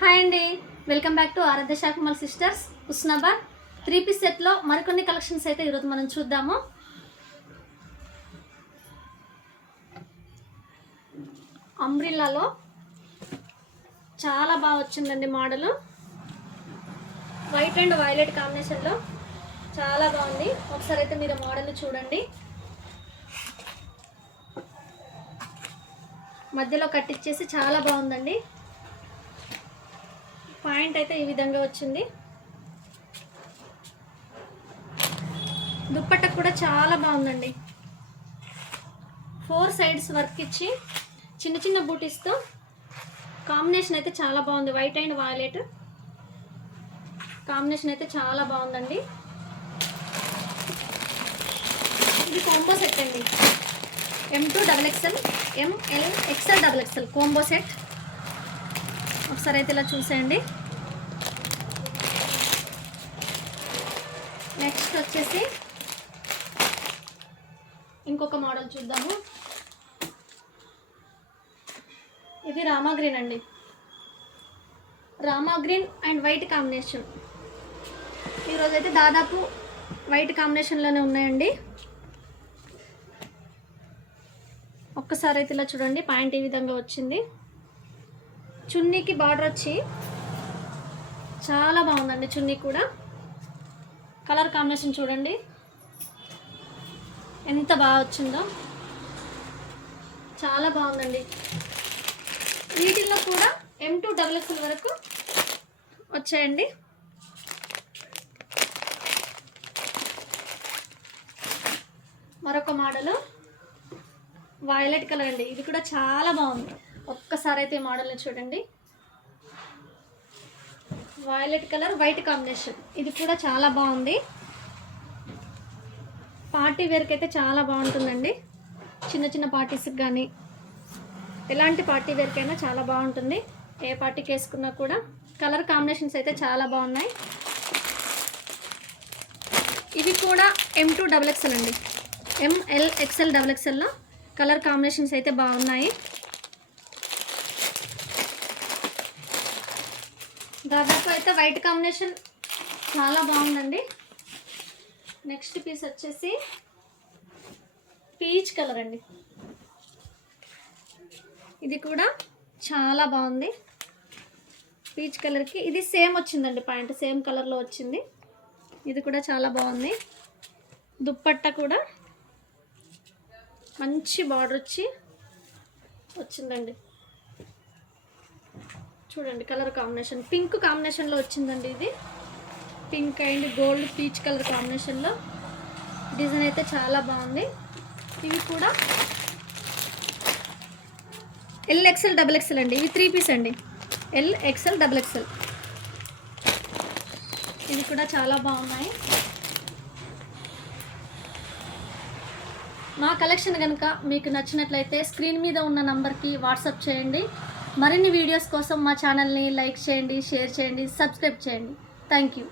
Hi అండి, welcome back to Aaradhya షాకుమల్ sisters Husnabad 3 piece సెట్లో మరికొన్ని కలెక్షన్స్ అయితే ఈరోజు మనం చూద్దాము. అంబ్రిల్లాలో చాలా బాగా వచ్చిందండి మోడల్. వైట్ అండ్ వైలెట్ కాంబినేషన్లో చాలా బాగుంది. ఒకసారి అయితే మీరు మోడల్ చూడండి. మధ్యలో కట్టించేసి చాలా బాగుందండి. పాయింట్ అయితే ఈ విధంగా వచ్చింది. దుప్పట్ట కూడా చాలా బాగుందండి. 4 సైడ్స్ వర్క్ ఇచ్చి చిన్న చిన్న బూటీస్తో కాంబినేషన్ అయితే చాలా బాగుంది. వైట్ అండ్ వైలెట్ కాంబినేషన్ అయితే చాలా బాగుందండి. ఇది కాంబో సెట్ అండి. M2 XXL ML XL XXL combo set. ఒకసారి అయితే ఇలా చూసేయండి. నెక్స్ట్ వచ్చేసి ఇంకొక మోడల్ చూద్దాము. ఇది రామా గ్రీన్ అండి. Rama green and white combination. ఈరోజైతే దాదాపు వైట్ కాంబినేషన్లోనే ఉన్నాయండి. ఒక్కసారి అయితే ఇలా చూడండి. పాయింట్ ఈ విధంగా వచ్చింది. చున్నీకి బార్డర్ వచ్చి చాలా బాగుందండి. చున్నీ కూడా కలర్ కాంబినేషన్ చూడండి ఎంత బాగా వచ్చిందో, చాలా బాగుందండి. వీటిల్లో కూడా M2 XXL వరకు వచ్చాయండి. మరొక మోడల్ వైలెట్ కలర్ అండి. ఇది కూడా చాలా బాగుంది. ఒక్కసారి అయితే మోడల్ని చూడండి. Violet colour white combination. ఇది కూడా చాలా బాగుంది. పార్టీ వేర్కి అయితే చాలా బాగుంటుందండి. చిన్న చిన్న పార్టీస్కి కానీ ఎలాంటి పార్టీ వేర్కైనా చాలా బాగుంటుంది. ఏ పార్టీకి వేసుకున్నా కూడా. కలర్ కాంబినేషన్స్ అయితే చాలా బాగున్నాయి. ఇవి కూడా M2 XXL అండి. ML XL XXLలో కలర్ కాంబినేషన్స్ అయితే బాగున్నాయి. దాదాపు అయితే వైట్ కాంబినేషన్ చాలా బాగుందండి. నెక్స్ట్ పీస్ వచ్చేసి పీచ్ కలర్ అండి. ఇది కూడా చాలా బాగుంది. పీచ్ కలర్కి ఇది సేమ్ వచ్చిందండి. పాయింట్ సేమ్ కలర్లో వచ్చింది. ఇది కూడా చాలా బాగుంది. దుప్పట్ట కూడా మంచి బార్డర్ వచ్చి వచ్చిందండి. చూడండి కలర్ కాంబినేషన్ పింక్ కాంబినేషన్లో వచ్చిందండి. ఇది pink and gold peach colour కాంబినేషన్లో డిజైన్ అయితే చాలా బాగుంది. ఇవి కూడా LXL XXL అండి. ఇవి 3 పీస్ అండి. LXL XXL. ఇవి కూడా చాలా బాగున్నాయి. మా కలెక్షన్ కనుక మీకు నచ్చినట్లయితే స్క్రీన్ మీద ఉన్న నంబర్కి వాట్సాప్ చేయండి. మరిన్ని వీడియోస్ కోసం మా ఛానల్ని లైక్ చేయండి, షేర్ చేయండి, సబ్స్క్రైబ్ చేయండి. Thank you.